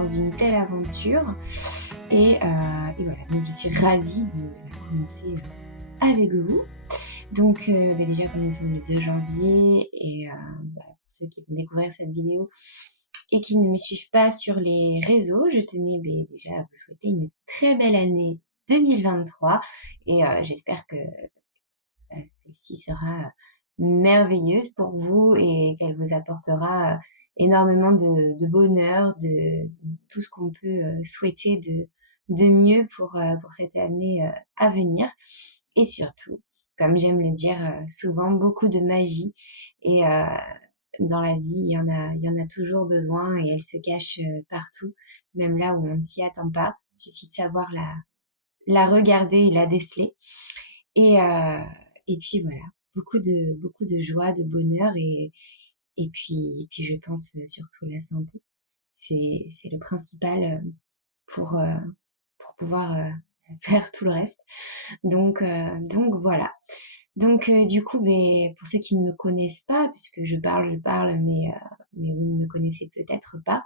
dans une telle aventure. Et voilà, donc je suis ravie de commencer avec vous. Donc déjà, comme nous sommes le 2 janvier, et pour ceux qui vont découvrir cette vidéo et qui ne me suivent pas sur les réseaux, je tenais déjà à vous souhaiter une très belle année 2023, et j'espère que celle-ci sera merveilleuse pour vous et qu'elle vous apportera énormément de bonheur, de tout ce qu'on peut souhaiter de mieux pour cette année à venir. Et surtout, comme j'aime le dire souvent, beaucoup de magie. Et dans la vie, il y en a toujours besoin, et elle se cache partout, même là où on ne s'y attend pas. Il suffit de savoir la regarder et la déceler. Et, euh, et puis voilà, beaucoup de joie, de bonheur, et puis je pense surtout la santé. C'est le principal pour, euh, pour pouvoir faire tout le reste. Donc voilà. Donc du coup, pour ceux qui ne me connaissent pas, puisque je parle, mais vous ne me connaissez peut-être pas.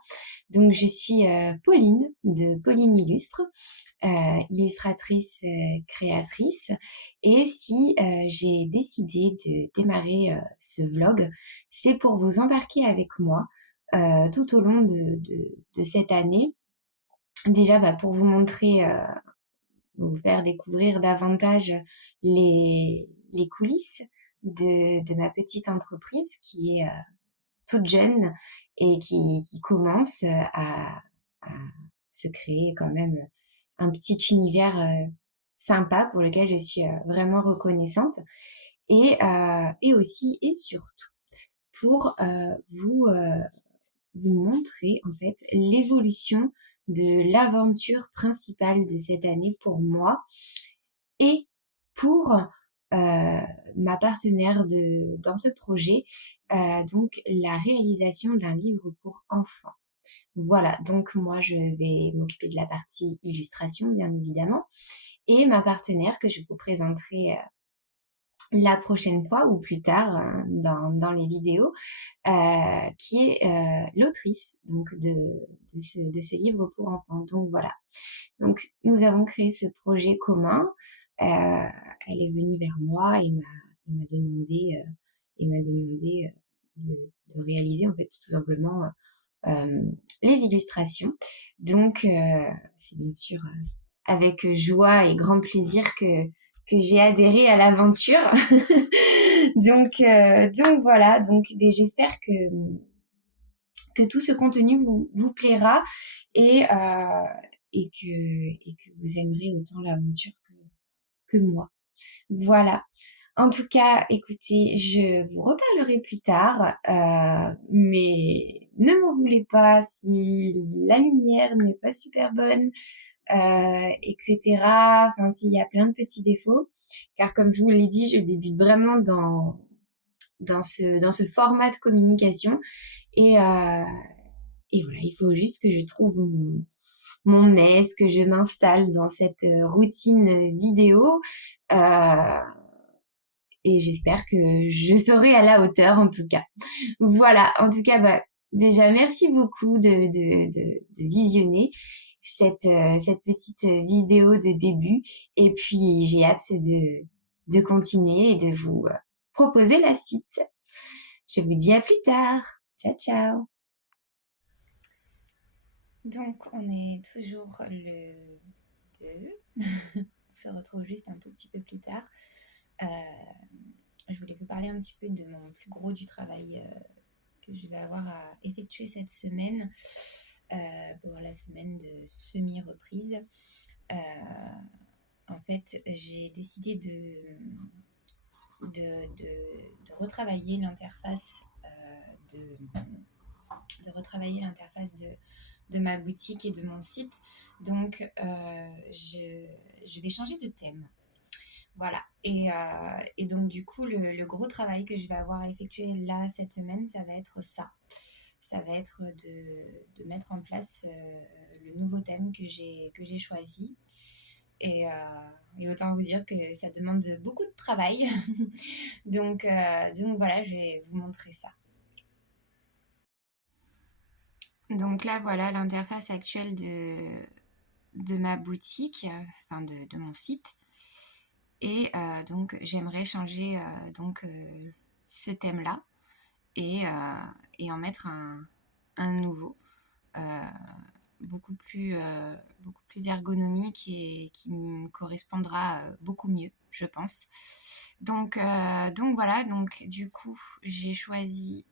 Donc je suis Pauline, de Pauline Illustre, illustratrice, créatrice. Et si j'ai décidé de démarrer ce vlog, c'est pour vous embarquer avec moi tout au long de cette année. Déjà, pour vous montrer, vous faire découvrir davantage les coulisses de ma petite entreprise qui est toute jeune et qui commence à se créer quand même un petit univers sympa pour lequel je suis vraiment reconnaissante. Et aussi et surtout pour vous montrer en fait l'évolution de l'aventure principale de cette année pour moi et pour ma partenaire dans ce projet, donc la réalisation d'un livre pour enfants. Voilà, donc moi je vais m'occuper de la partie illustration, bien évidemment, et ma partenaire que je vous présenterai la prochaine fois ou plus tard dans les vidéos, qui est l'autrice donc de ce livre pour enfants. Donc voilà. Donc nous avons créé ce projet commun. Elle est venue vers moi et m'a demandé de réaliser en fait tout simplement les illustrations. Donc c'est bien sûr avec joie et grand plaisir que j'ai adhéré à l'aventure. Donc voilà, donc j'espère que tout ce contenu vous plaira, et, et que vous aimerez autant l'aventure que moi. Voilà. En tout cas, écoutez, je vous reparlerai plus tard, mais ne m'en voulez pas si la lumière n'est pas super bonne, etc. Enfin, s'il y a plein de petits défauts, car comme je vous l'ai dit, je débute vraiment dans ce format de communication, et, et voilà, il faut juste que je trouve mon aise, que je m'installe dans cette routine vidéo, euh, et j'espère que je serai à la hauteur en tout cas. Voilà, en tout cas, déjà merci beaucoup de visionner cette petite vidéo de début, et puis j'ai hâte de continuer et de vous proposer la suite. Je vous dis à plus tard. Ciao, ciao. Donc, on est toujours le 2. On se retrouve juste un tout petit peu plus tard. Je voulais vous parler un petit peu de mon plus gros du travail que je vais avoir à effectuer cette semaine, pour la semaine de semi-reprise. En fait, j'ai décidé de retravailler l'interface de ma boutique et de mon site. Donc, je vais changer de thème. Voilà. Et donc, du coup, le gros travail que je vais avoir à effectuer là, cette semaine, ça va être ça. Ça va être de mettre en place le nouveau thème que j'ai choisi. Et autant vous dire que ça demande beaucoup de travail. Donc voilà, je vais vous montrer ça. Donc là, voilà l'interface actuelle de ma boutique, enfin de mon site. Et donc j'aimerais changer ce thème-là et, en mettre un nouveau, euh, beaucoup plus ergonomique et qui me correspondra beaucoup mieux, je pense. Donc voilà, donc du coup j'ai choisi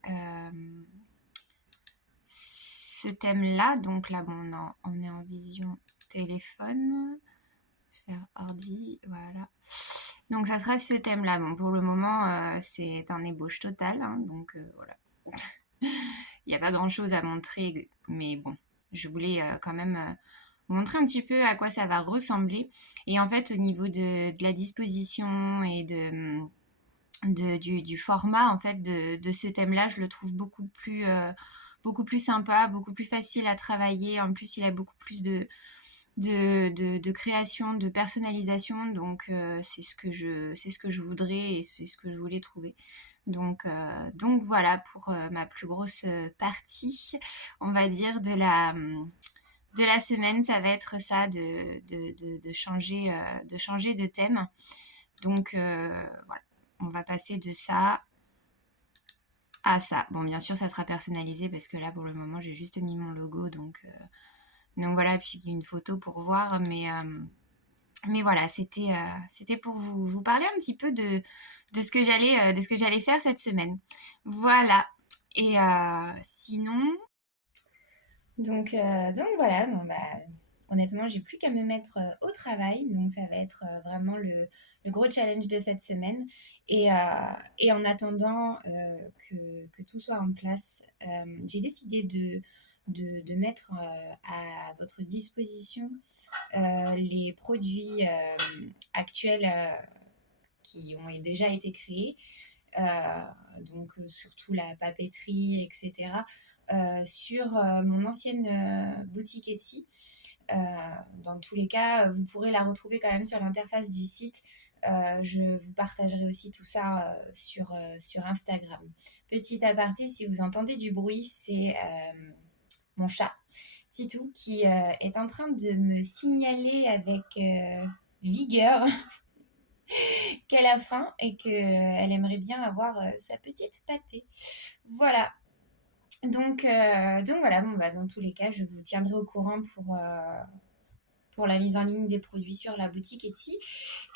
ce thème-là. Donc là, bon, on est en vision téléphone. Je vais faire ordi, voilà. Donc ça sera ce thème-là. Bon, pour le moment, c'est un ébauche total, hein, donc voilà. Il n'y a pas grand-chose à montrer, mais bon, je voulais quand même vous montrer un petit peu à quoi ça va ressembler. Et en fait, au niveau de la disposition et du format en fait de ce thème-là, je le trouve beaucoup plus sympa, beaucoup plus facile à travailler. En plus, il a beaucoup plus de création, de personnalisation. Donc, c'est ce que je voudrais et c'est ce que je voulais trouver. Donc voilà pour ma plus grosse partie, on va dire, de la semaine. Ça va être ça, de changer de thème. Donc voilà, on va passer de ça à ça. Bon, bien sûr, ça sera personnalisé parce que là, pour le moment, j'ai juste mis mon logo. Donc voilà, puis une photo pour voir. Mais voilà, c'était pour vous parler un petit peu de ce que j'allais faire cette semaine. Voilà. Et sinon, donc voilà, bon, bah, honnêtement, j'ai plus qu'à me mettre au travail. Donc ça va être vraiment le gros challenge de cette semaine. Et en attendant que tout soit en place, j'ai décidé de mettre à votre disposition les produits actuels qui ont déjà été créés, surtout la papeterie, etc., sur mon ancienne boutique Etsy. Dans tous les cas, vous pourrez la retrouver quand même sur l'interface du site. Je vous partagerai aussi tout ça sur Instagram. Petit aparté, si vous entendez du bruit, c'est mon chat, Titou, qui est en train de me signaler avec vigueur qu'elle a faim et qu'elle aimerait bien avoir sa petite pâtée. Voilà. Donc voilà, bon, bah, dans tous les cas, je vous tiendrai au courant pour la mise en ligne des produits sur la boutique Etsy.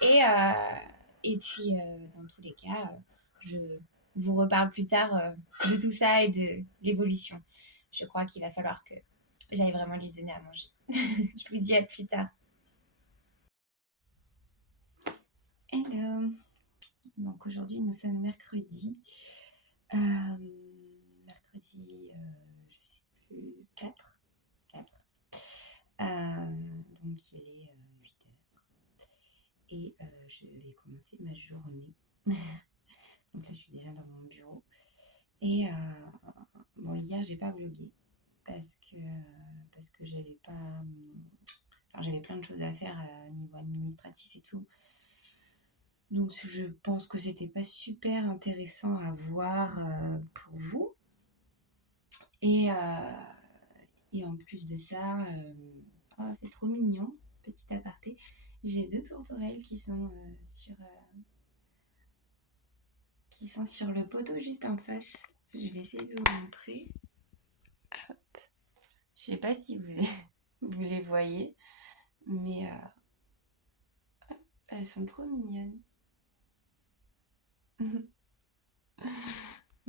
Et puis, dans tous les cas, je vous reparle plus tard de tout ça et de l'évolution. Je crois qu'il va falloir que j'aille vraiment lui donner à manger. Je vous dis à plus tard. Hello. Donc aujourd'hui, nous sommes mercredi. Euh, mercredi, je sais plus, 4. Donc il est 8h. Et je vais commencer ma journée. Donc là, je suis déjà dans mon bureau. Et bon, hier, j'ai pas vlogué parce que j'avais pas. Enfin, j'avais plein de choses à faire au niveau administratif et tout. Donc je pense que c'était pas super intéressant à voir pour vous. Et en plus de ça, oh, c'est trop mignon, petit aparté. J'ai 2 tourterelles qui sont sur le poteau juste en face. Je vais essayer de vous montrer. Hop. Je sais pas si vous les voyez, mais elles sont trop mignonnes.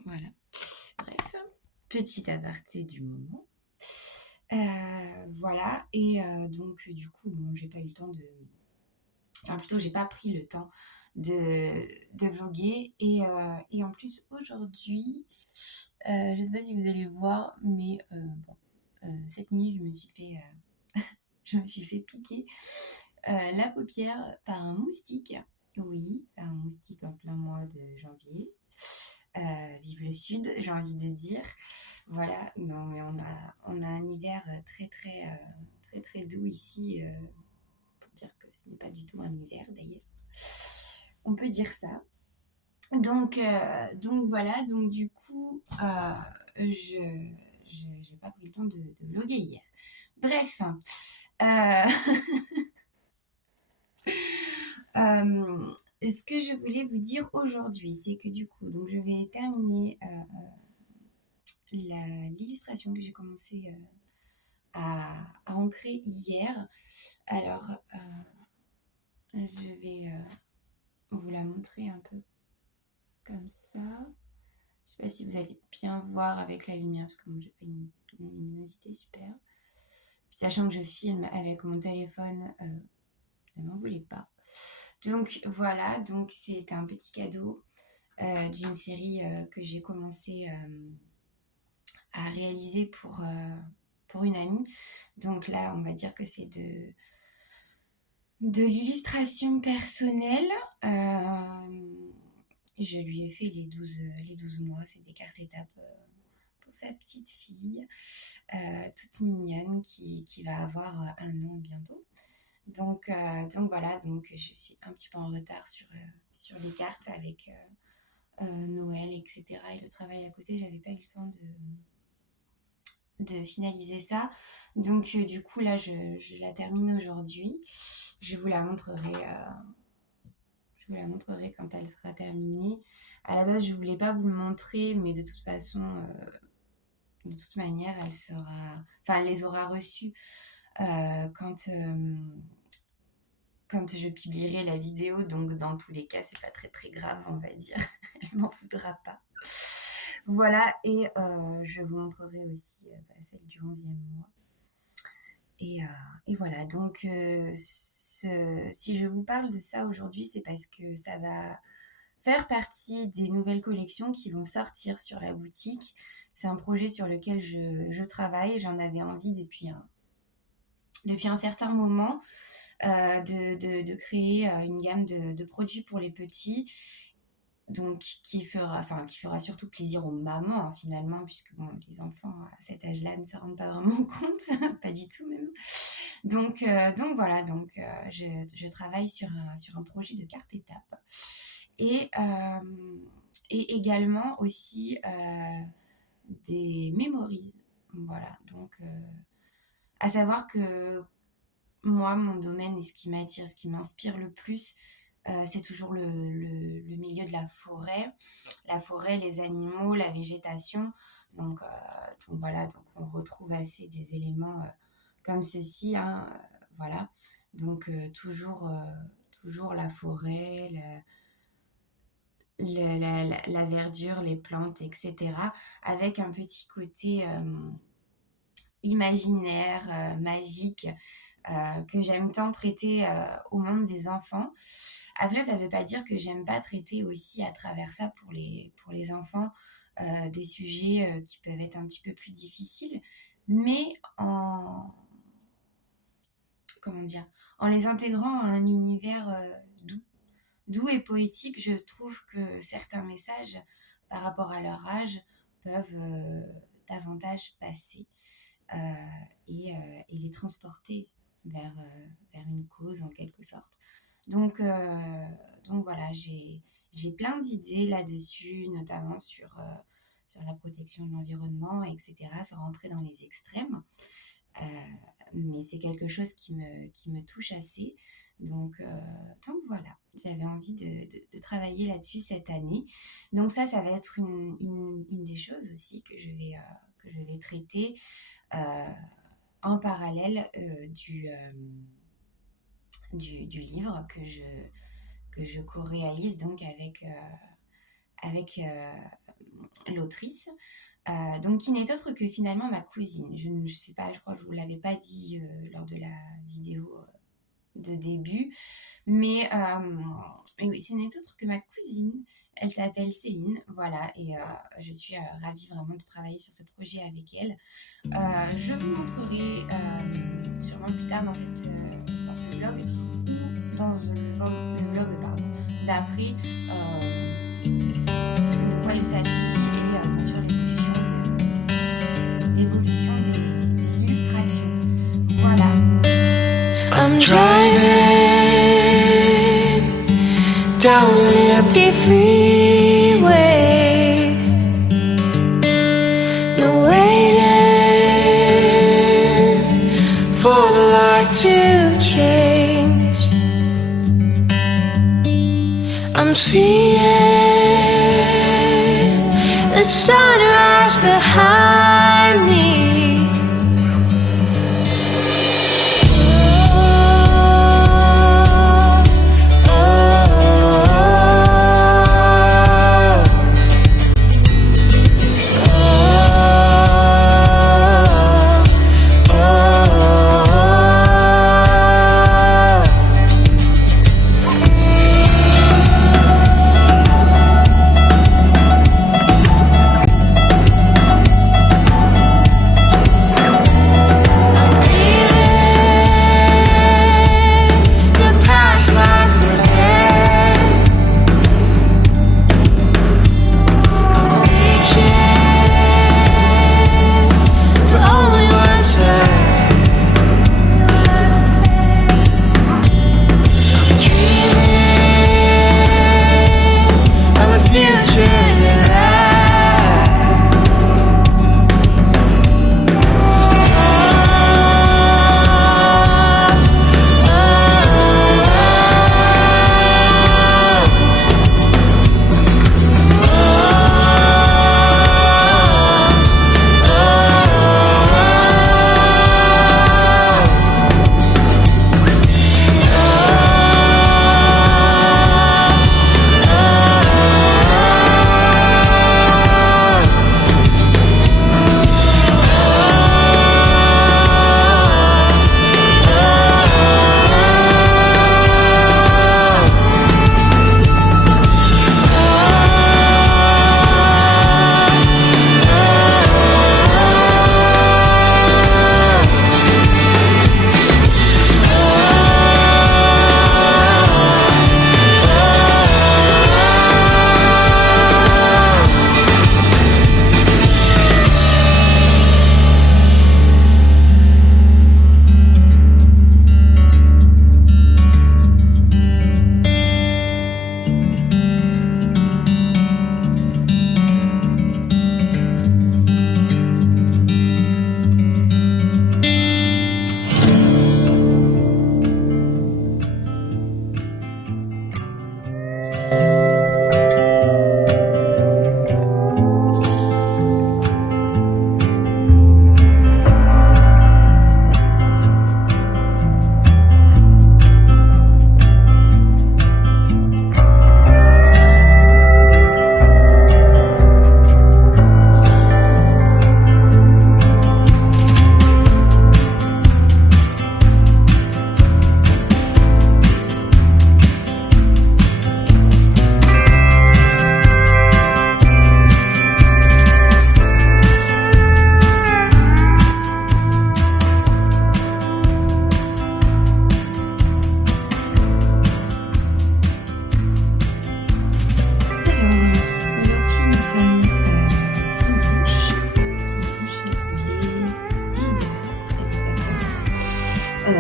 Voilà. Bref, petit aparté du moment. Voilà. Et donc, du coup, bon, j'ai pas eu le temps de. Enfin, plutôt, j'ai pas pris le temps de vlogger. Et en plus, aujourd'hui, je sais pas si vous allez voir, mais bon, cette nuit, je me suis fait piquer la paupière par un moustique. Oui, un moustique en plein mois de janvier. Vive le sud, j'ai envie de dire. Voilà, non mais on a un hiver très très doux ici, pour dire que ce n'est pas du tout un hiver d'ailleurs. On peut dire ça. Donc voilà, donc du coup, je n'ai pas pris le temps de vlogger hier. Bref, ce que je voulais vous dire aujourd'hui, c'est que du coup, donc je vais terminer l'illustration que j'ai commencé à ancrer hier. Alors, je vais vous la montrer un peu comme ça. Je sais pas si vous allez bien voir avec la lumière, parce que moi j'ai pas une luminosité super. Puis sachant que je filme avec mon téléphone, ne m'en voulez pas. Donc voilà, donc c'est un petit cadeau d'une série que j'ai commencé à réaliser pour une amie. Donc là, on va dire que c'est de l'illustration personnelle. Je lui ai fait les 12 mois, c'est des cartes étapes pour sa petite fille, toute mignonne, qui va avoir 1 an bientôt. Donc voilà, donc je suis un petit peu en retard sur les cartes avec Noël, etc. Et le travail à côté, j'avais pas eu le temps de finaliser ça. Donc du coup là je la termine aujourd'hui. Je vous la montrerai quand elle sera terminée. À la base je voulais pas vous le montrer, mais de toute façon de toute manière elle les aura reçues quand je publierai la vidéo. Donc dans tous les cas c'est pas très très grave, on va dire. Elle m'en voudra pas. Voilà, et je vous montrerai aussi celle du 11e mois. Et voilà, donc si je vous parle de ça aujourd'hui, c'est parce que ça va faire partie des nouvelles collections qui vont sortir sur la boutique. C'est un projet sur lequel je travaille. J'en avais envie depuis un certain moment de créer une gamme de produits pour les petits. Donc qui fera surtout plaisir aux mamans finalement, puisque bon, les enfants à cet âge-là ne se rendent pas vraiment compte, pas du tout même. Donc voilà, je travaille sur un projet de carte étape et également aussi des memories. Voilà, donc à savoir que moi, mon domaine et ce qui m'attire, ce qui m'inspire le plus, c'est toujours le milieu de la forêt, les animaux, la végétation. Donc voilà, donc on retrouve assez des éléments comme ceci, voilà. Donc toujours la forêt, la verdure, les plantes, etc. Avec un petit côté imaginaire, magique, que j'aime tant prêter au monde des enfants. Après, ça ne veut pas dire que j'aime pas traiter aussi à travers ça pour les enfants des sujets qui peuvent être un petit peu plus difficiles, mais en les intégrant à un univers doux et poétique. Je trouve que certains messages par rapport à leur âge peuvent davantage passer et les transporter vers une cause en quelque sorte. Donc voilà, j'ai plein d'idées là-dessus, notamment sur la protection de l'environnement, etc., sans rentrer dans les extrêmes. Mais c'est quelque chose qui me touche assez. Donc voilà, j'avais envie de travailler là-dessus cette année. Donc ça va être une des choses aussi que je vais traiter en parallèle du livre que je co-réalise donc avec l'autrice, donc qui n'est autre que finalement ma cousine. Je sais pas, je crois que je vous l'avais pas dit lors de la vidéo de début, mais oui, ce n'est autre que ma cousine. Elle s'appelle Céline, voilà, et je suis ravie vraiment de travailler sur ce projet avec elle. Je vous montrerai sûrement plus tard dans ce vlog, ou dans le vlog d'après, de quoi il s'agit, et bien sûr l'évolution des illustrations. Voilà. I'm driving down an empty freeway, no way to see it, the sunrise behind me.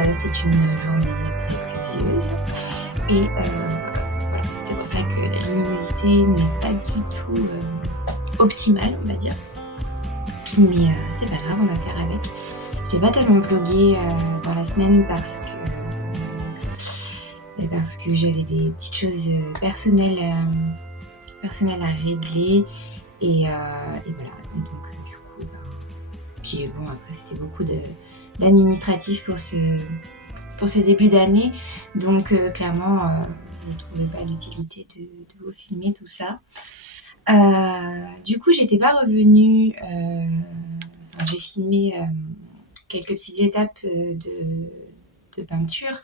C'est une journée très pluvieuse et voilà, c'est pour ça que la luminosité n'est pas du tout optimale, on va dire. Mais c'est pas grave, on va faire avec. J'ai pas tellement vlogué dans la semaine parce que j'avais des petites choses personnelles à régler et voilà. Et donc du coup, puis bon, après c'était beaucoup d'administratif pour ce début d'année, donc clairement je ne trouvais pas l'utilité de vous filmer tout ça. Du coup j'étais pas revenue, j'ai filmé quelques petites étapes de peinture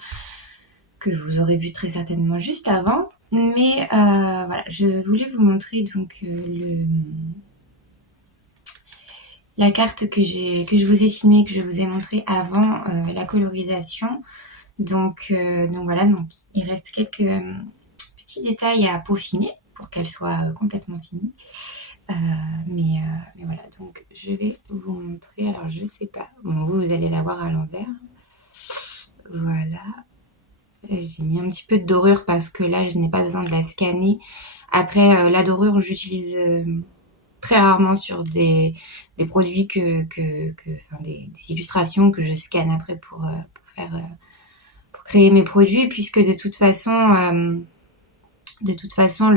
que vous aurez vu très certainement juste avant, mais voilà, je voulais vous montrer donc la carte que je vous ai filmée, que je vous ai montrée avant la colorisation. Donc voilà, donc il reste quelques petits détails à peaufiner pour qu'elle soit complètement finie. Mais voilà, donc je vais vous montrer. Alors je sais pas, bon, vous allez la voir à l'envers. Voilà. J'ai mis un petit peu de dorure parce que là je n'ai pas besoin de la scanner. Après la dorure j'utilise très rarement sur des produits enfin, des illustrations que je scanne après pour créer mes produits, puisque de toute façon De toute façon,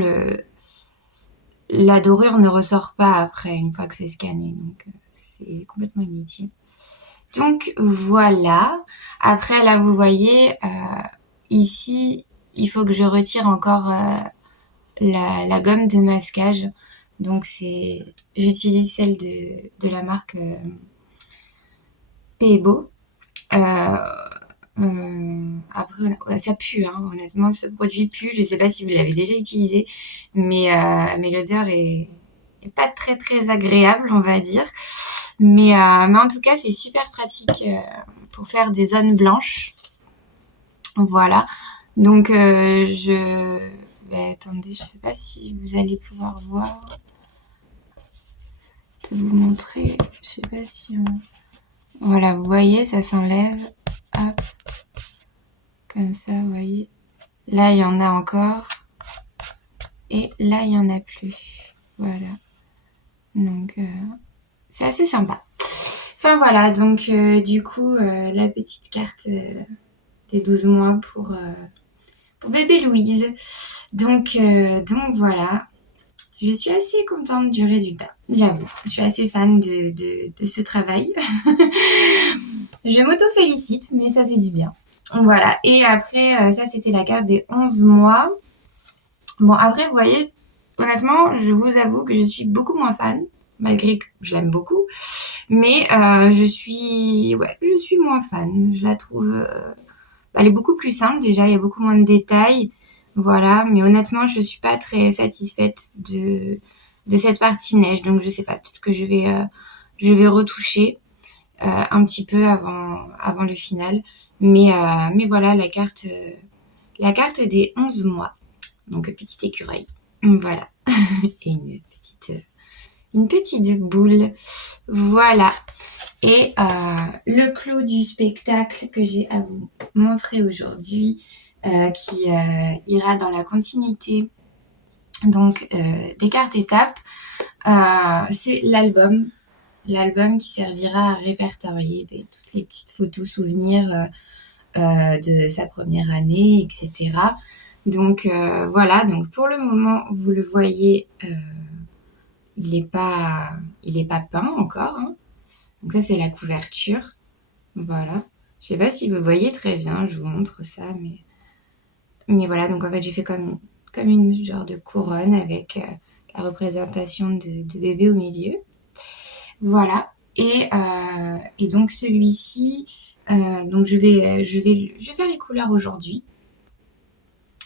la dorure ne ressort pas après, une fois que c'est scanné, donc c'est complètement inutile. Donc voilà. Après, là, vous voyez, ici, il faut que je retire encore la gomme de masquage. Donc j'utilise celle de la marque Peebo. Après, ça pue, hein, honnêtement, ce produit pue. Je sais pas si vous l'avez déjà utilisé, mais l'odeur est pas très très agréable, on va dire. Mais en tout cas, c'est super pratique pour faire des zones blanches. Voilà. Donc, attendez, je sais pas si vous allez pouvoir voir. De vous montrer. Je sais pas si Voilà, vous voyez, ça s'enlève. Hop. Comme ça, vous voyez. Là, il y en a encore. Et là, il y en a plus. Voilà. Donc, c'est assez sympa. Enfin, voilà. Donc, du coup, la petite carte des 12 mois pour bébé Louise. Donc voilà. Je suis assez contente du résultat, j'avoue. Je suis assez fan de ce travail. Je m'auto-félicite, mais ça fait du bien. Voilà. Et après, ça, c'était la carte des 11 mois. Bon, après, vous voyez, honnêtement, je vous avoue que je suis beaucoup moins fan, malgré que je l'aime beaucoup. Mais je suis moins fan. Je la trouve... elle est beaucoup plus simple, déjà, il y a beaucoup moins de détails. Voilà, mais honnêtement, je suis pas très satisfaite de cette partie neige. Donc, je sais pas, peut-être que je vais retoucher un petit peu avant le final. Mais voilà, la carte des 11 mois. Donc, petit écureuil. Voilà. Et une petite boule. Voilà. Et le clou du spectacle que j'ai à vous montrer aujourd'hui, qui ira dans la continuité donc des cartes étapes, c'est l'album qui servira à répertorier toutes les petites photos souvenirs de sa première année, etc. Donc voilà, donc pour le moment, vous le voyez, il est pas peint encore, hein. Donc ça, c'est la couverture. Voilà. Je sais pas si vous voyez très bien, je vous montre ça, mais voilà. Donc en fait, j'ai fait comme une genre de couronne avec la représentation de bébé au milieu. Voilà. Et donc celui-ci, donc je vais faire les couleurs aujourd'hui.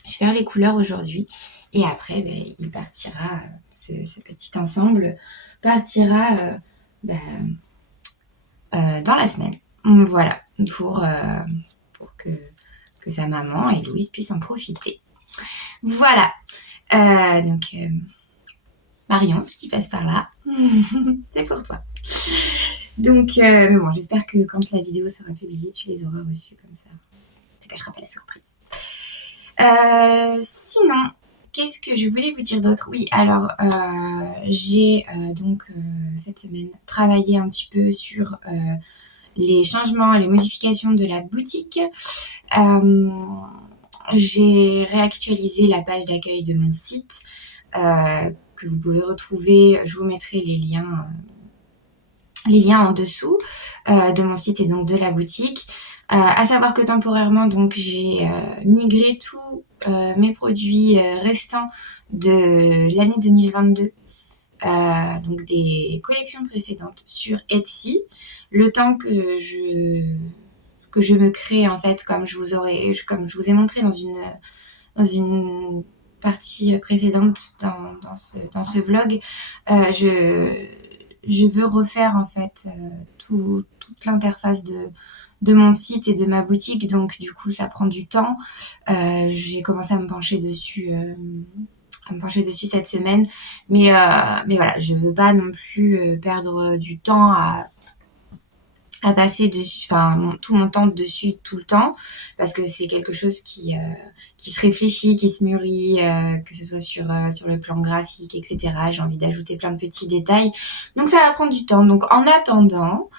Je vais faire les couleurs aujourd'hui. Et après, il partira, ce petit ensemble partira dans la semaine. Voilà, pour que sa maman et Louise puissent en profiter. Voilà. Donc, Marion, si tu passes par là, c'est pour toi. Donc, bon, j'espère que quand la vidéo sera publiée, tu les auras reçues comme ça. Ça cachera pas la surprise. Sinon, qu'est-ce que je voulais vous dire d'autre? Oui, alors, j'ai donc cette semaine travaillé un petit peu sur les changements, les modifications de la boutique. J'ai réactualisé la page d'accueil de mon site que vous pouvez retrouver. Je vous mettrai les liens en dessous de mon site et donc de la boutique. À savoir que temporairement, donc j'ai migré tous mes produits restants de l'année 2022. Donc des collections précédentes sur Etsy, le temps que je me crée en fait, comme je vous ai montré dans une partie précédente dans ce vlog, je veux refaire en fait toute l'interface de mon site et de ma boutique, donc du coup ça prend du temps. J'ai commencé à me pencher dessus cette semaine, mais voilà, je veux pas non plus perdre du temps à passer dessus, enfin tout mon temps dessus tout le temps, parce que c'est quelque chose qui se réfléchit, qui se mûrit, que ce soit sur le plan graphique, etc. J'ai envie d'ajouter plein de petits détails, donc ça va prendre du temps. Donc en attendant,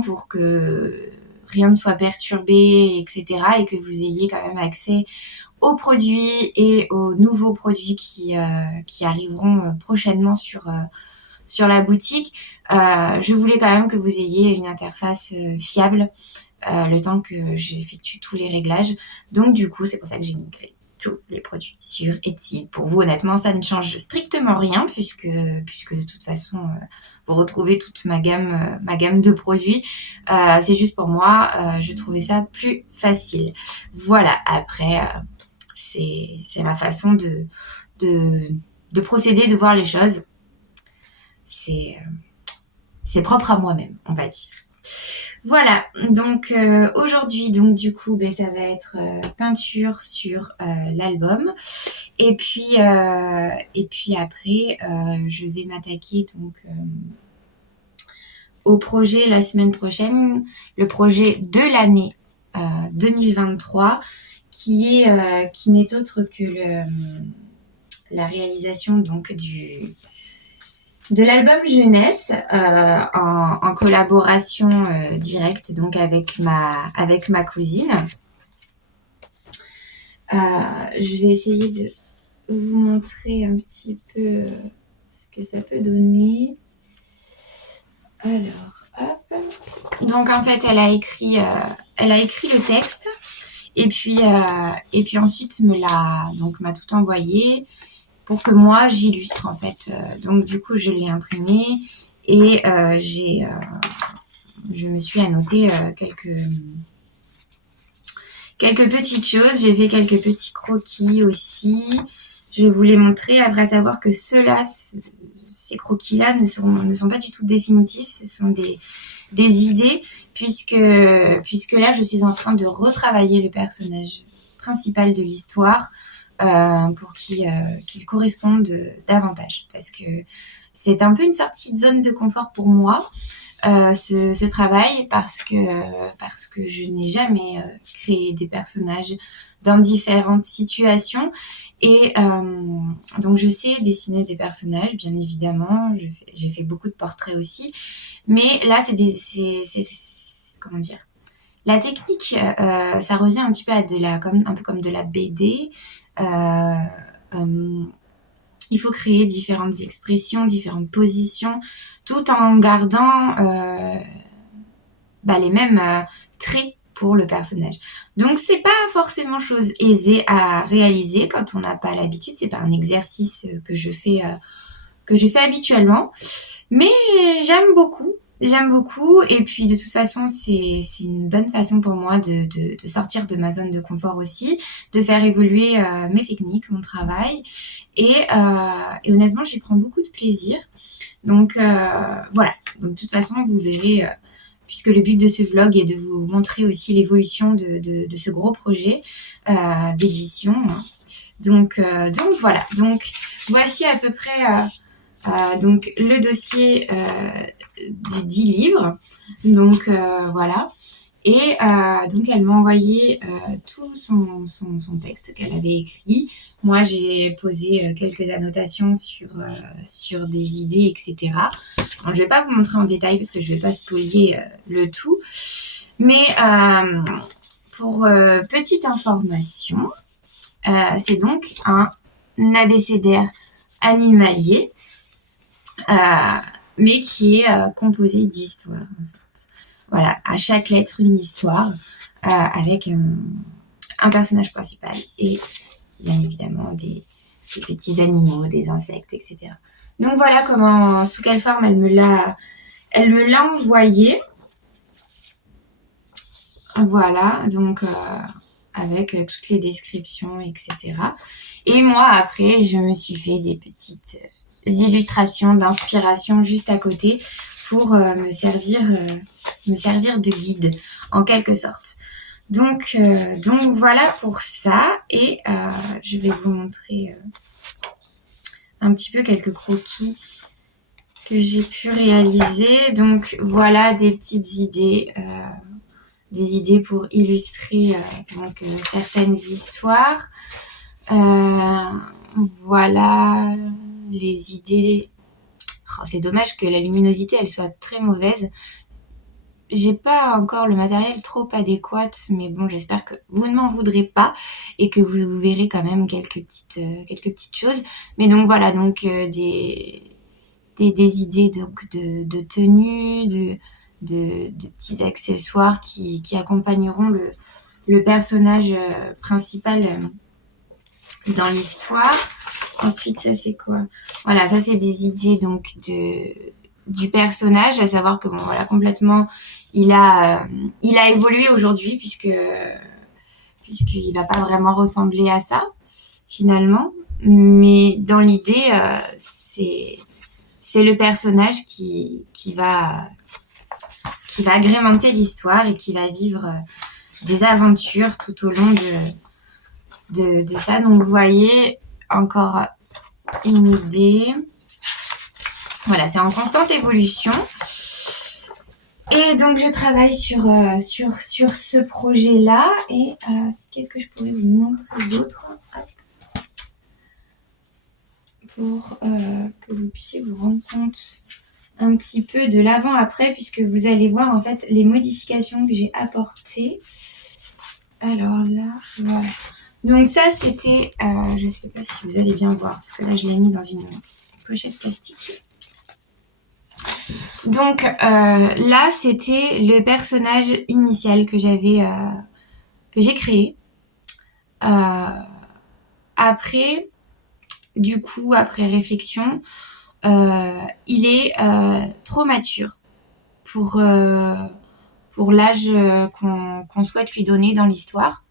pour que rien ne soit perturbé, etc. et que vous ayez quand même accès aux produits et aux nouveaux produits qui arriveront prochainement sur la boutique. Je voulais quand même que vous ayez une interface fiable le temps que j'effectue tous les réglages. Donc du coup, c'est pour ça que j'ai migré tous les produits sur Etsy. Pour vous, honnêtement, ça ne change strictement rien puisque de toute façon, vous retrouvez toute ma gamme de produits. C'est juste pour moi, je trouvais ça plus facile. Voilà, après, c'est ma façon de procéder, de voir les choses. C'est propre à moi-même, on va dire. Voilà, donc aujourd'hui, donc du coup, ça va être peinture sur l'album. Et puis après, je vais m'attaquer donc au projet la semaine prochaine, le projet de l'année 2023, qui n'est autre que la réalisation donc de l'album jeunesse en collaboration directe donc avec ma cousine. Je vais essayer de vous montrer un petit peu ce que ça peut donner. Alors, hop. Donc en fait, elle a écrit le texte et puis ensuite m'a tout envoyé pour que moi j'illustre en fait. Donc du coup, je l'ai imprimé et je me suis annoté quelques petites choses. J'ai fait quelques petits croquis aussi. Je vais vous les montrer. Après, à savoir que ces croquis-là ne sont pas du tout définitifs. Ce sont des idées puisque là, je suis en train de retravailler le personnage principal de l'histoire pour qu'il corresponde davantage. Parce que c'est un peu une sortie de zone de confort pour moi. Ce travail parce que je n'ai jamais créé des personnages dans différentes situations et donc je sais dessiner des personnages bien évidemment, j'ai fait beaucoup de portraits aussi, mais là c'est comment dire, la technique ça revient un petit peu à un peu comme de la BD. Il faut créer différentes expressions, différentes positions, tout en gardant les mêmes traits pour le personnage. Donc c'est pas forcément chose aisée à réaliser quand on n'a pas l'habitude. C'est pas un exercice que je fais habituellement, mais j'aime beaucoup. Et puis de toute façon c'est une bonne façon pour moi de sortir de ma zone de confort aussi, de faire évoluer mes techniques, mon travail et honnêtement j'y prends beaucoup de plaisir. Donc voilà, donc de toute façon vous verrez puisque le but de ce vlog est de vous montrer aussi l'évolution de ce gros projet d'édition. Donc voilà, donc voici à peu près donc le dossier du 10 livres. Donc voilà. Et donc elle m'a envoyé tout son texte qu'elle avait écrit. Moi j'ai posé quelques annotations sur des idées, etc. Bon, je vais pas vous montrer en détail parce que je vais pas spoiler le tout. Mais pour petite information, c'est donc un abécédaire animalier, mais qui est composé d'histoires. Voilà, à chaque lettre une histoire avec un personnage principal et bien évidemment des petits animaux, des insectes, etc. Donc voilà sous quelle forme elle me l'a envoyé. Voilà, donc avec toutes les descriptions, etc. Et moi après, je me suis fait des petites illustrations d'inspiration juste à côté pour me servir de guide en quelque sorte. Donc voilà pour ça et je vais vous montrer un petit peu quelques croquis que j'ai pu réaliser. Donc voilà des petites idées, des idées pour illustrer certaines histoires. Voilà les idées. Oh, c'est dommage que la luminosité elle soit très mauvaise. j'ai pas encore le matériel trop adéquat, mais bon, j'espère que vous ne m'en voudrez pas et que vous verrez quand même quelques petites choses. Mais donc voilà, donc des idées donc de tenues, de petits accessoires qui accompagneront le personnage principal dans l'histoire. Ensuite, ça c'est quoi? Voilà, ça c'est des idées donc du personnage, à savoir que bon voilà, complètement il a évolué aujourd'hui puisqu'il va pas vraiment ressembler à ça finalement, mais dans l'idée c'est le personnage qui va agrémenter l'histoire et qui va vivre des aventures tout au long de ça. Donc vous voyez, encore une idée. Voilà, c'est en constante évolution. Et donc je travaille sur ce projet-là. Et qu'est-ce que je pourrais vous montrer d'autre pour que vous puissiez vous rendre compte un petit peu de l'avant-après, puisque vous allez voir en fait les modifications que j'ai apportées. Alors là, voilà. Donc ça c'était, je ne sais pas si vous allez bien voir, parce que là je l'ai mis dans une pochette plastique. Donc là c'était le personnage initial que j'ai créé. Après réflexion, il est trop mature pour l'âge qu'on souhaite lui donner dans l'histoire.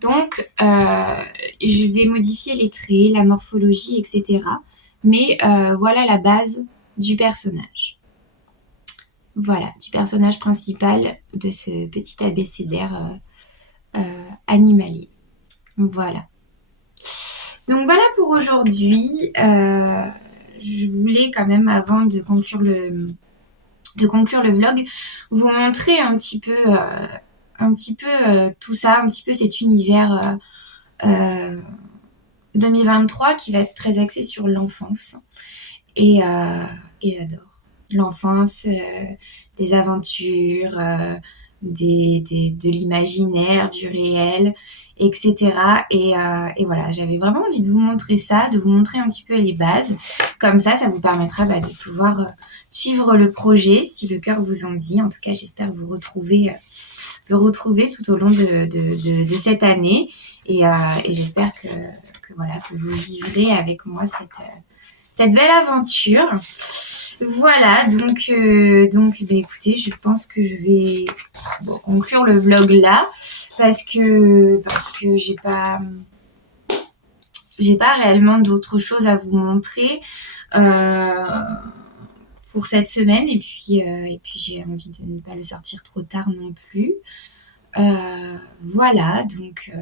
Donc, je vais modifier les traits, la morphologie, etc. Mais voilà la base du personnage. Voilà, du personnage principal de ce petit abécédaire animalier. Voilà. Donc voilà pour aujourd'hui. Je voulais quand même, avant de conclure le vlog, vous montrer un petit peu tout ça, un petit peu cet univers 2023 qui va être très axé sur l'enfance. Et j'adore l'enfance, des aventures, de l'imaginaire, du réel, etc. Et voilà, j'avais vraiment envie de vous montrer ça, de vous montrer un petit peu les bases. Comme ça vous permettra de pouvoir suivre le projet si le cœur vous en dit. En tout cas, j'espère vous retrouver tout au long de cette année. Et j'espère que vous vivrez avec moi cette belle aventure. Voilà, donc écoutez, je pense que je vais conclure le vlog là parce que j'ai pas réellement d'autres choses à vous montrer pour cette semaine, et puis j'ai envie de ne pas le sortir trop tard non plus. Voilà, donc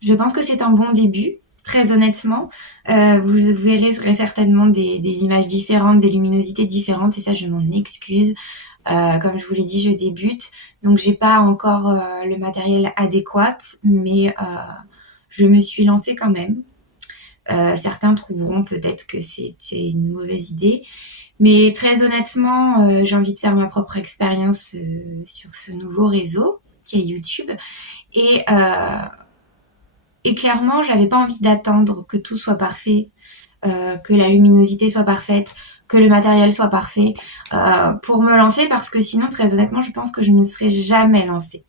je pense que c'est un bon début. Très honnêtement, vous verrez certainement des images différentes, des luminosités différentes, et ça je m'en excuse. Comme je vous l'ai dit, je débute, donc j'ai pas encore le matériel adéquat, mais je me suis lancée quand même. Certains trouveront peut-être que c'est une mauvaise idée, mais très honnêtement, j'ai envie de faire ma propre expérience sur ce nouveau réseau qui est YouTube, et clairement, j'avais pas envie d'attendre que tout soit parfait, que la luminosité soit parfaite, que le matériel soit parfait pour me lancer, parce que sinon, très honnêtement, je pense que je ne me serais jamais lancée.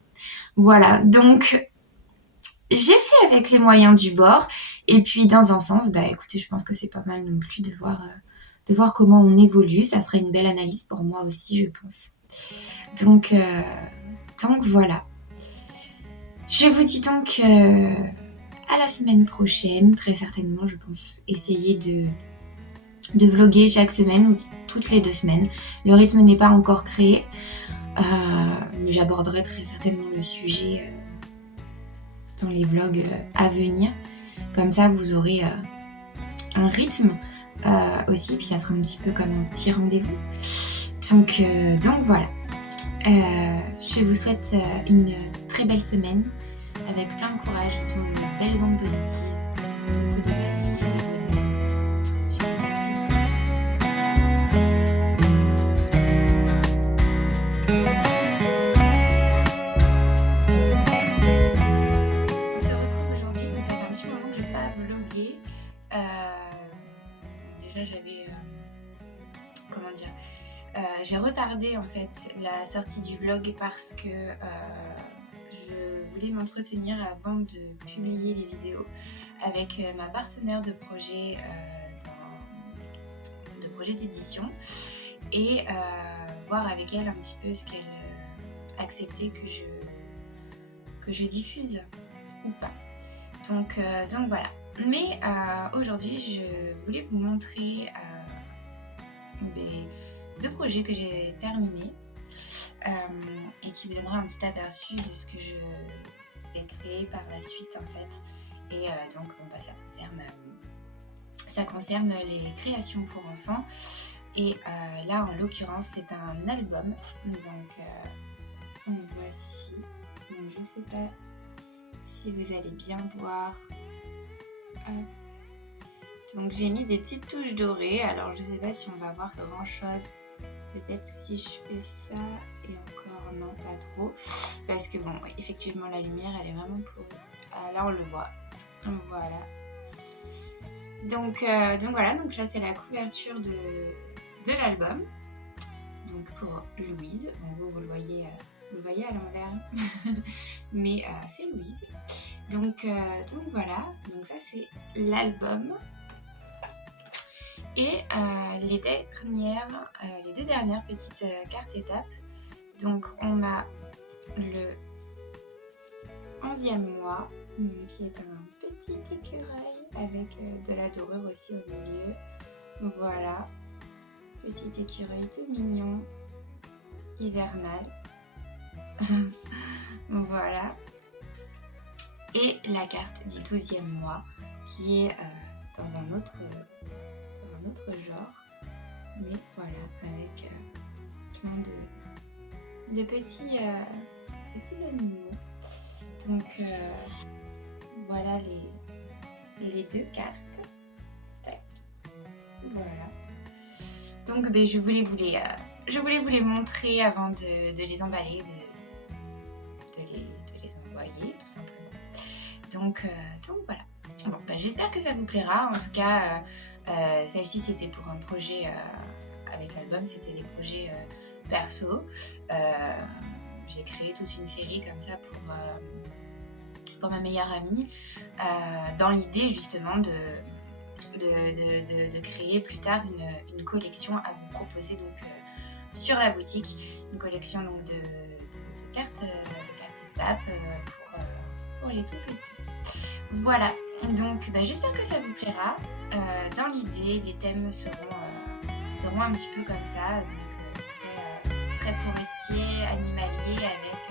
Voilà, donc j'ai fait avec les moyens du bord, et puis dans un sens, écoutez, je pense que c'est pas mal non plus de voir comment on évolue. Ça serait une belle analyse pour moi aussi, je pense. Donc voilà. Je vous dis donc à la semaine prochaine, très certainement. Je pense essayer de vlogger chaque semaine ou toutes les 2 semaines. Le rythme n'est pas encore créé, mais j'aborderai très certainement le sujet dans les vlogs à venir. Comme ça, vous aurez un rythme aussi, puis ça sera un petit peu comme un petit rendez-vous. Donc voilà. Je vous souhaite une très belle semaine, avec plein de courage, de belles ondes positives, beaucoup de magie et de bonheur. Je vous dis à très bientôt. j'ai retardé en fait la sortie du vlog parce que je voulais m'entretenir avant de publier les vidéos avec ma partenaire de projet d'édition et voir avec elle un petit peu ce qu'elle acceptait que je diffuse ou pas. Donc voilà. Mais aujourd'hui, je voulais vous montrer deux projets que j'ai terminés et qui vous donnera un petit aperçu de ce que je vais créer par la suite en fait. Et donc ça concerne les créations pour enfants. Et là, en l'occurrence, c'est un album. Donc, on le voit ici. Donc, je ne sais pas si vous allez bien voir. Hop. Donc, j'ai mis des petites touches dorées. Alors, je ne sais pas si on va voir grand-chose. Peut-être si je fais ça. Et encore, non, pas trop. Parce que, bon, effectivement, la lumière, elle est vraiment pourrie. Ah, là, on le voit. Voilà. Donc voilà. Donc là, c'est la couverture de l'album, donc pour Louise. Bon, vous le voyez à l'envers, mais c'est Louise. Donc voilà, donc ça c'est l'album. Et les deux dernières petites cartes étapes. Donc on a le 11e mois, qui est un petit écureuil avec de la dorure aussi au milieu. Voilà. Petit écureuil tout mignon, hivernal. Voilà. Et la carte du 12e mois qui est dans un autre genre. Mais voilà, avec plein de petits animaux. Donc voilà les deux cartes. Tac. Voilà. Donc je voulais vous les montrer avant de les emballer, de les envoyer tout simplement. Donc voilà. Bon, j'espère que ça vous plaira. En tout cas, ça aussi c'était pour un projet avec l'album, c'était des projets perso. J'ai créé toute une série comme ça pour ma meilleure amie, dans l'idée justement de créer plus tard une collection à vous proposer donc sur la boutique, une collection donc de cartes étapes pour les tout petits. Voilà, donc j'espère que ça vous plaira. Dans l'idée, les thèmes seront un petit peu comme ça, donc très forestier, animalier, avec